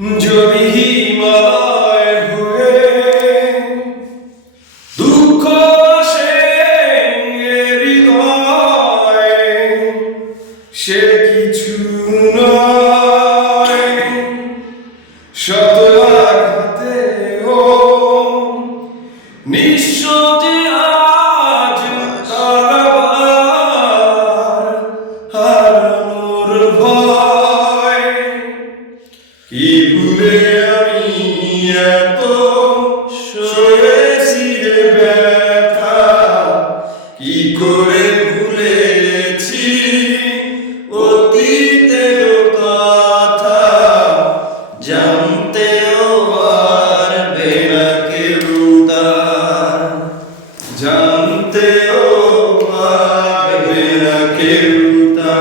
যদি হিমালয় হয়ে দুঃখ আসে হৃদয়ে, সে কিছু নয়। শত আঘাতেও নিঃস্ব যে আজ তারাবার হারানোর ভয়। কি ভুলে আমি এত সয়েছি রে ব্যথা, কি করে ভুলেছি অতীতের কথা। জানতেও পারবে না কেউ তা, জানতেও পারবে না কেউ তা।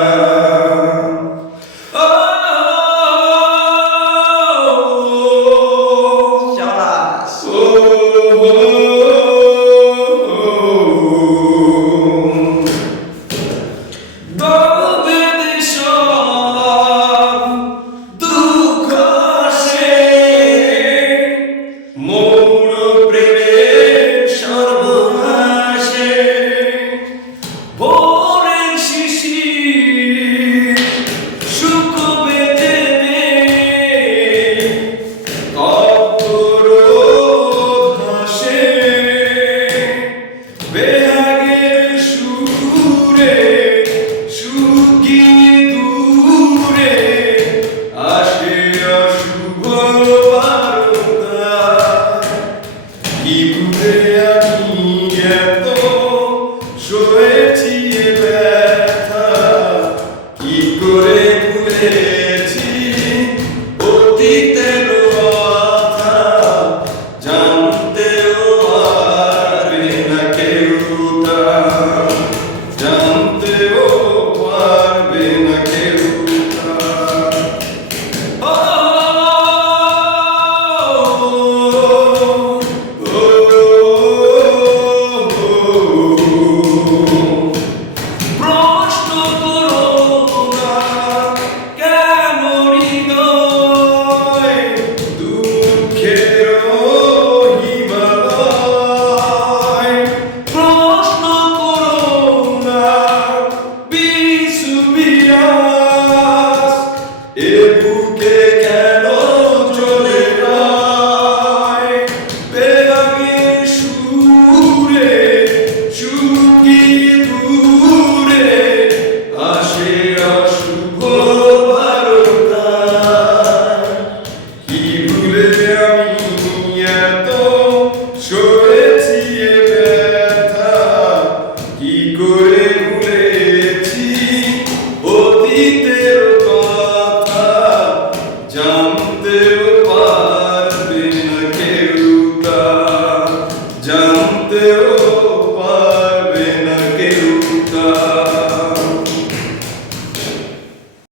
কি ভুলে আমি এত সয়েছি ব্যথা, কি করে ভুলেছি অতীতের কথা। জানতেও পারবে না কেউ তা, জানতেও পারবে না কেউ তা। জানতেও পারবে না কেউ তা, জানতেও